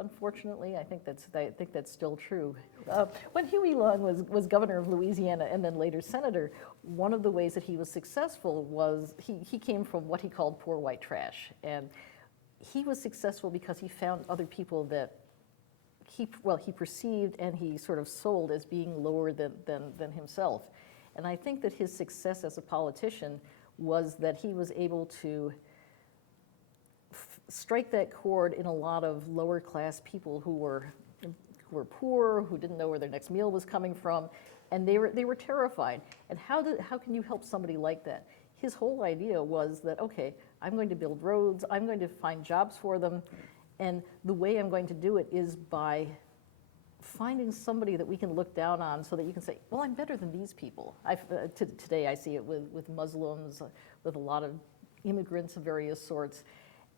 unfortunately. I think that's still true. When Huey Long was governor of Louisiana and then later senator, one of the ways that he was successful was he came from what he called poor white trash. And he was successful because he found other people that he perceived and he sort of sold as being lower than himself. And I think that his success as a politician was that he was able to strike that chord in a lot of lower class people who were poor, who didn't know where their next meal was coming from, and they were terrified. And how can you help somebody like that? His whole idea was that, okay, I'm going to build roads, I'm going to find jobs for them, and the way I'm going to do it is by finding somebody that we can look down on so that you can say, well, I'm better than these people. Today I see it with Muslims, with a lot of immigrants of various sorts.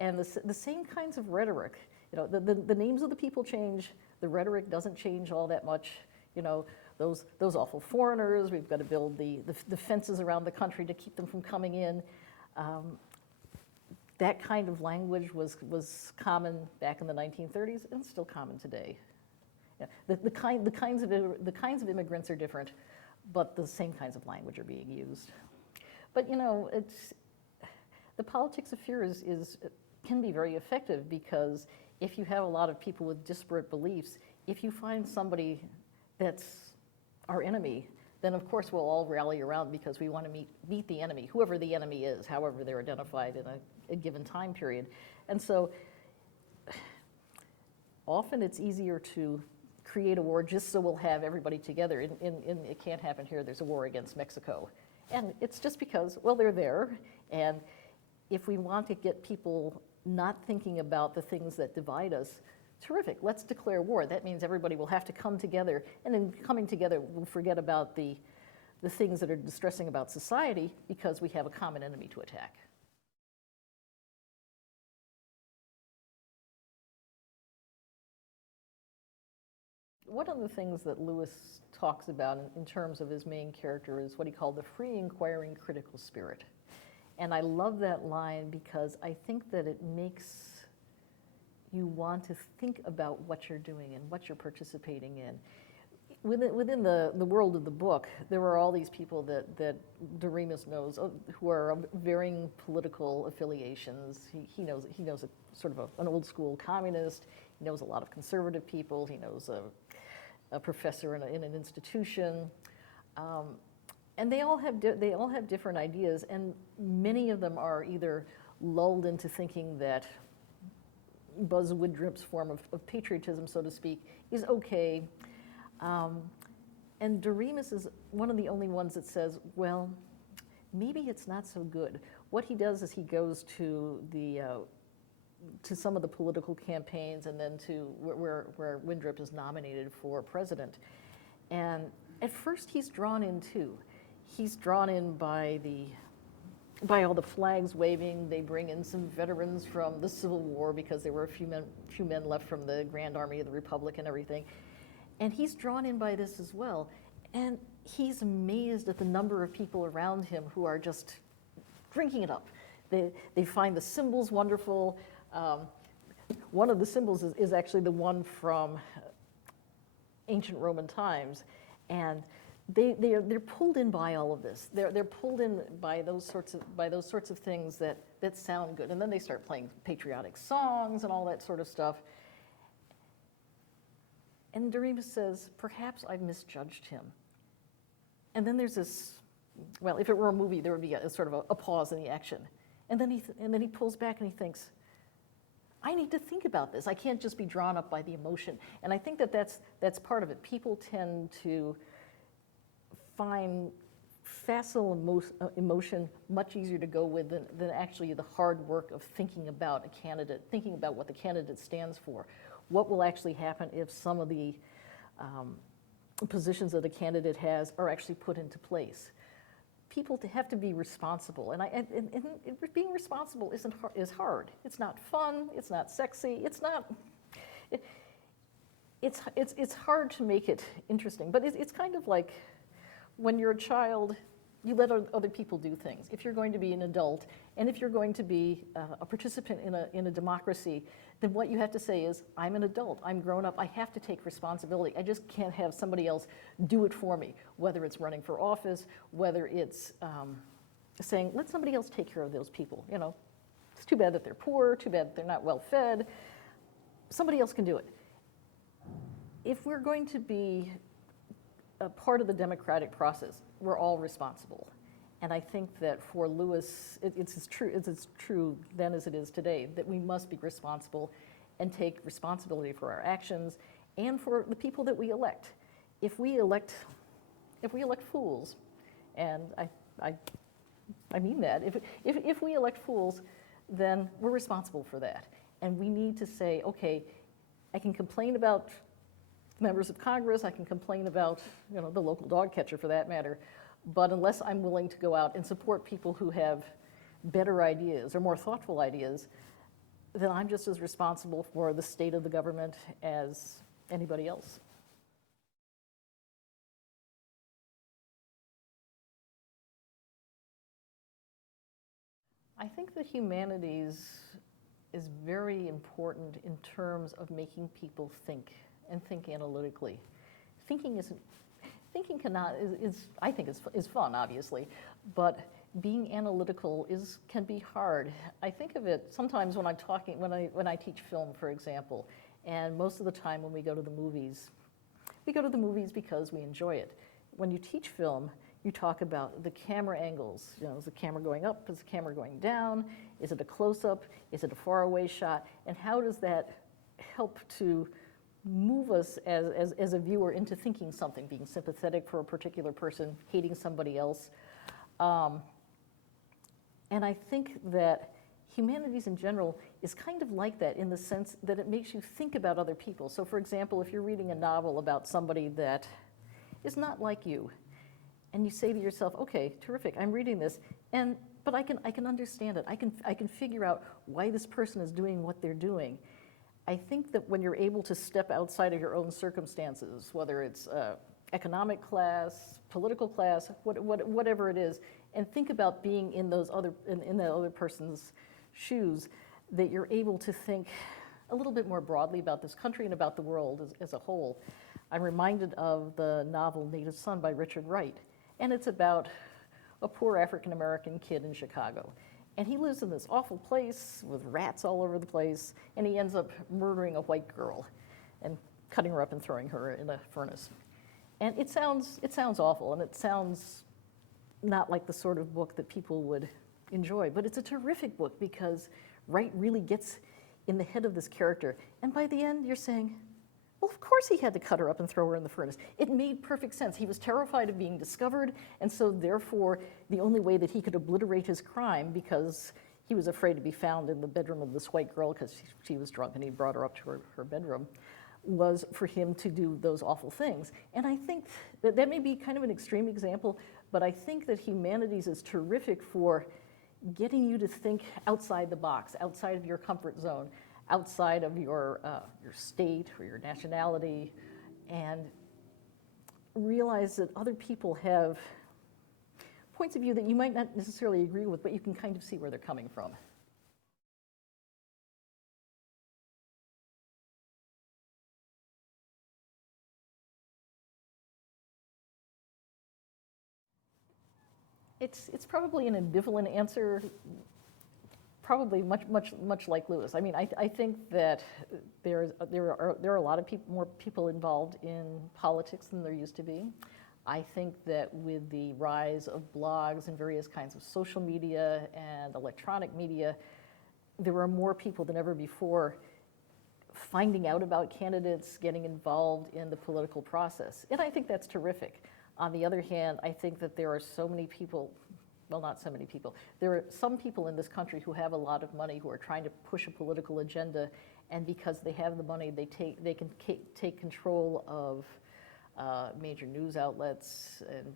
And the same kinds of rhetoric, the names of the people change, the rhetoric doesn't change all that much. Those awful foreigners, we've got to build the fences around the country to keep them from coming in. That kind of language was common back in the 1930s and still common today. Yeah, the kinds of immigrants are different, but the same kinds of language are being used. But the politics of fear can be very effective, because if you have a lot of people with disparate beliefs, if you find somebody that's our enemy, then of course we'll all rally around because we want to meet the enemy, whoever the enemy is, however they're identified in a given time period. And so often it's easier to create a war just so we'll have everybody together. It can't happen here, there's a war against Mexico. And it's just because, well, they're there, and if we want to get people not thinking about the things that divide us, terrific, let's declare war. That means everybody will have to come together, and in coming together, we'll forget about the things that are distressing about society because we have a common enemy to attack. One of the things that Lewis talks about in terms of his main character is what he called the free, inquiring, critical spirit. And I love that line because I think that it makes you want to think about what you're doing and what you're participating in. Within the world of the book, there are all these people that Doremus knows who are of varying political affiliations. He knows a sort of an old school communist. He knows a lot of conservative people. He knows a professor in an institution. And they all have different ideas, and many of them are either lulled into thinking that Buzz Woodruff's form of patriotism, so to speak, is okay. And Doremus is one of the only ones that says, well, maybe it's not so good. What he does is he goes to some of the political campaigns and then to where Windrip is nominated for president. And at first he's drawn in too. He's drawn in by all the flags waving. They bring in some veterans from the Civil War because there were a few men left from the Grand Army of the Republic and everything. And he's drawn in by this as well. And he's amazed at the number of people around him who are just drinking it up. They find the symbols wonderful. One of the symbols is actually the one from ancient Roman times. And they're pulled in by all of this. They're pulled in by those sorts of things that sound good. And then they start playing patriotic songs and all that sort of stuff. And Doremus says, perhaps I've misjudged him. And then there's this, well, if it were a movie, there would be a sort of a pause in the action. And then he pulls back and he thinks, I need to think about this. I can't just be drawn up by the emotion. And I think that's part of it. People tend to find facile emotion much easier to go with than actually the hard work of thinking about a candidate, thinking about what the candidate stands for. What will actually happen if some of the positions that a candidate has are actually put into place? People have to be responsible, and being responsible is hard. It's not fun. It's not sexy. It's hard to make it interesting. But it's kind of like when you're a child, you let other people do things. If you're going to be an adult, and if you're going to be a participant in a democracy, then what you have to say is, I'm an adult, I'm grown up, I have to take responsibility. I just can't have somebody else do it for me, whether it's running for office, whether it's saying, let somebody else take care of those people. You know, it's too bad that they're poor, too bad that they're not well fed. Somebody else can do it. If we're going to be a part of the democratic process, we're all responsible. And I think that for Lewis, it's as true then as it is today, that we must be responsible and take responsibility for our actions and for the people that we elect. If we elect fools, and I mean that, if we elect fools, then we're responsible for that. And we need to say, okay, I can complain about members of Congress, I can complain about, you know, the local dog catcher for that matter, but unless I'm willing to go out and support people who have better ideas or more thoughtful ideas, then I'm just as responsible for the state of the government as anybody else. I think the humanities is very important in terms of making people think and think analytically. Thinking I think is fun, obviously, but being analytical can be hard. I think of it sometimes when I teach film, for example, and most of the time when we go to the movies because we enjoy it. When you teach film, you talk about the camera angles. You know, is the camera going up? Is the camera going down? Is it a close-up? Is it a faraway shot? And how does that help to move us as a viewer into thinking something, being sympathetic for a particular person, hating somebody else? And I think that humanities in general is kind of like that in the sense that it makes you think about other people. So for example, if you're reading a novel about somebody that is not like you, and you say to yourself, okay, terrific, I'm reading this, but I can understand it. I can figure out why this person is doing what they're doing. I think that when you're able to step outside of your own circumstances, whether it's economic class, political class, whatever it is, and think about being in that other person's shoes, that you're able to think a little bit more broadly about this country and about the world as a whole. I'm reminded of the novel Native Son by Richard Wright, and it's about a poor African-American kid in Chicago. And he lives in this awful place with rats all over the place, and he ends up murdering a white girl and cutting her up and throwing her in a furnace. And it sounds awful, and it sounds not like the sort of book that people would enjoy, but it's a terrific book because Wright really gets in the head of this character. And by the end, you're saying, well, of course he had to cut her up and throw her in the furnace. It made perfect sense. He was terrified of being discovered, and so therefore the only way that he could obliterate his crime, because he was afraid to be found in the bedroom of this white girl because she was drunk and he brought her up to her bedroom, was for him to do those awful things. And I think that may be kind of an extreme example, but I think that humanities is terrific for getting you to think outside the box, outside of your comfort zone, outside of your state or your nationality, and realize that other people have points of view that you might not necessarily agree with, but you can kind of see where they're coming from. It's probably an ambivalent answer, probably much like Lewis. I mean, I think that there are a lot of more people involved in politics than there used to be. I think that with the rise of blogs and various kinds of social media and electronic media, there are more people than ever before finding out about candidates, getting involved in the political process. And I think that's terrific. On the other hand, I think that there are so many people, well, not so many people, there are some people in this country who have a lot of money who are trying to push a political agenda, and because they have the money, they can take control of major news outlets and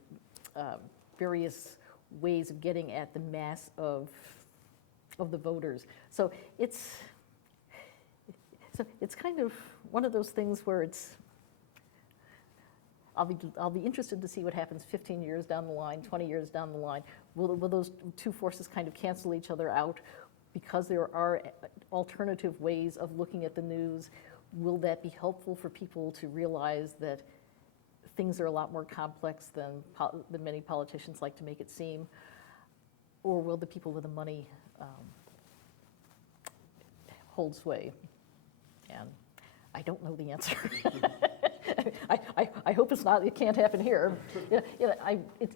various ways of getting at the mass of the voters. So it's kind of one of those things where I'll be interested to see what happens 15 years down the line, 20 years down the line. Will those two forces kind of cancel each other out? because there are alternative ways of looking at the news, will that be helpful for people to realize that things are a lot more complex than many politicians like to make it seem? Or will the people with the money hold sway? And I don't know the answer. I hope it's not, it can't happen here.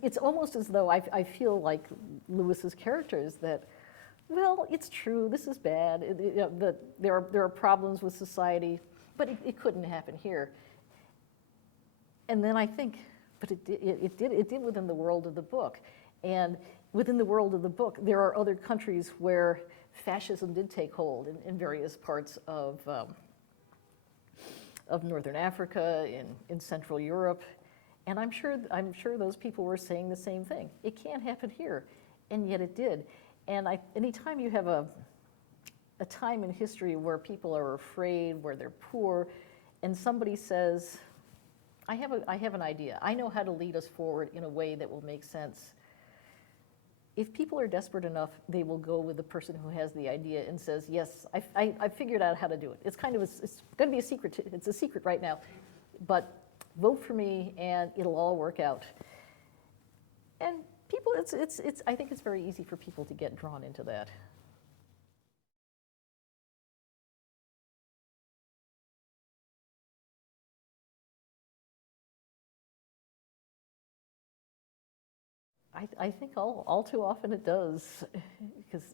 It's almost as though I feel like Lewis's characters that, well, it's true, this is bad, that there are problems with society, but it couldn't happen here. And then I think, but it did within the world of the book. And within the world of the book, there are other countries where fascism did take hold in various parts of Northern Africa, in Central Europe. And I'm sure those people were saying the same thing. It can't happen here, and yet it did. And anytime you have a time in history where people are afraid, where they're poor, and somebody says, I have an idea. I know how to lead us forward in a way that will make sense. If people are desperate enough, they will go with the person who has the idea and says, yes, I figured out how to do it. It's kind of, it's going to be a secret. It's a secret right now. But vote for me and it'll all work out. And people, I think it's very easy for people to get drawn into that. I think all too often it does, because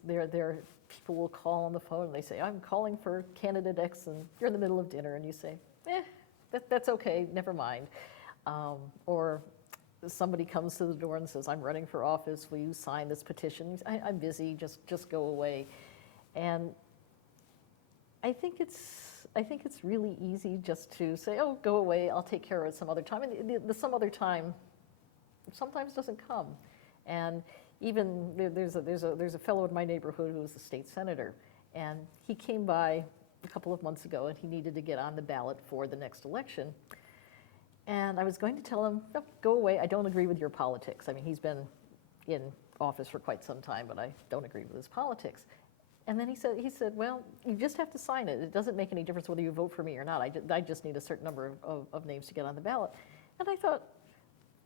people will call on the phone and they say, I'm calling for candidate X, and you're in the middle of dinner and you say, that's okay, never mind. Or somebody comes to the door and says, I'm running for office, will you sign this petition? I'm busy, just go away. And I think it's really easy just to say, oh, go away, I'll take care of it some other time. And the some other time sometimes doesn't come. And even there's a fellow in my neighborhood who was a state senator, and he came by a couple of months ago and he needed to get on the ballot for the next election. And I was going to tell him, no, go away, I don't agree with your politics. I mean, he's been in office for quite some time, but I don't agree with his politics. And then he said, well, you just have to sign it. It doesn't make any difference whether you vote for me or not. I just need a certain number of names to get on the ballot. And I thought,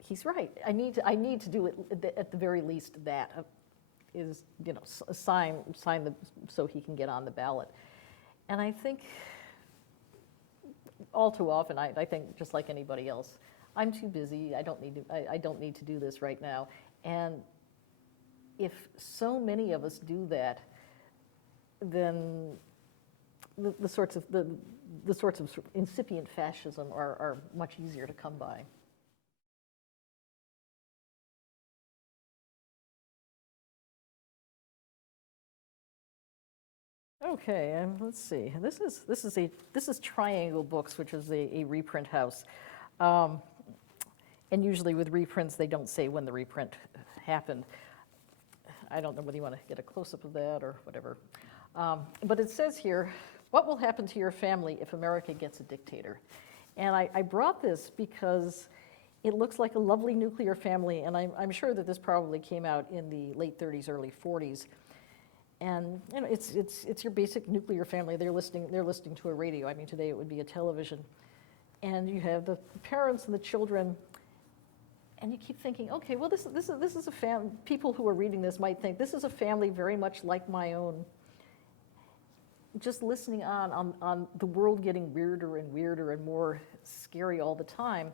he's right. I need to do it at the very least. That is, sign so he can get on the ballot. And I think all too often, I think just like anybody else, I'm too busy. I don't need to do this right now. And if so many of us do that, then the sorts of incipient fascism are much easier to come by. Okay, and let's see. This is Triangle Books, which is a reprint house. And usually with reprints, they don't say when the reprint happened. I don't know whether you want to get a close-up of that or whatever. But it says here, what will happen to your family if America gets a dictator? And I brought this because it looks like a lovely nuclear family, and I'm sure that this probably came out in the late 30s, early 40s. And it's your basic nuclear family. They're listening to a radio. I mean, today it would be a television. And you have the parents and the children, and you keep thinking, okay, well, this is a family. People who are reading this might think this is a family very much like my own. Just listening on the world getting weirder and weirder and more scary all the time.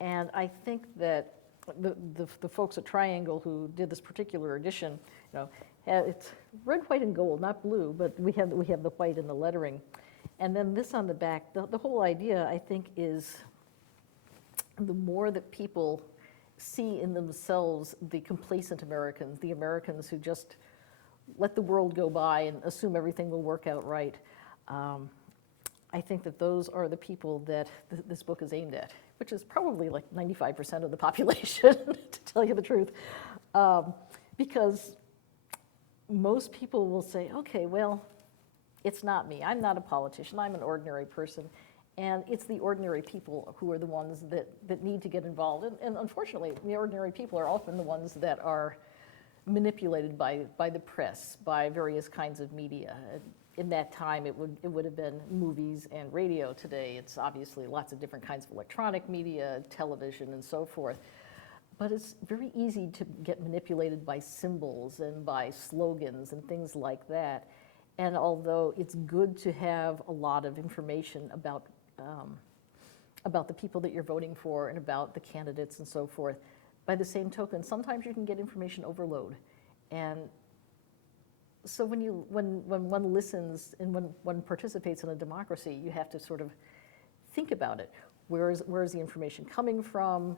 And I think that the folks at Triangle who did this particular edition, it's red, white, and gold, not blue, but we have the white in the lettering. And then this on the back, the whole idea, I think, is the more that people see in themselves the complacent Americans, the Americans who just let the world go by and assume everything will work out right. I think that those are the people that this book is aimed at, which is probably like 95% of the population, to tell you the truth. Because most people will say, okay, well, it's not me. I'm not a politician. I'm an ordinary person. And it's the ordinary people who are the ones that need to get involved. And unfortunately, the ordinary people are often the ones that are manipulated by the press, by various kinds of media. In that time, it would have been movies and radio. Today, it's obviously lots of different kinds of electronic media, television, and so forth. But it's very easy to get manipulated by symbols and by slogans and things like that. And although it's good to have a lot of information about the people that you're voting for and about the candidates and so forth, by the same token, sometimes you can get information overload. And so when one listens and when one participates in a democracy, you have to sort of think about it. Where is the information coming from?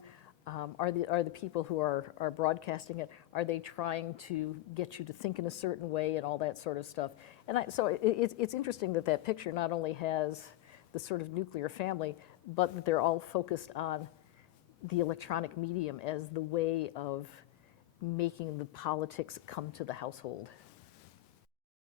Are the people who are broadcasting it, are they trying to get you to think in a certain way and all that sort of stuff? And so it's interesting that picture not only has the sort of nuclear family, but that they're all focused on the electronic medium as the way of making the politics come to the household.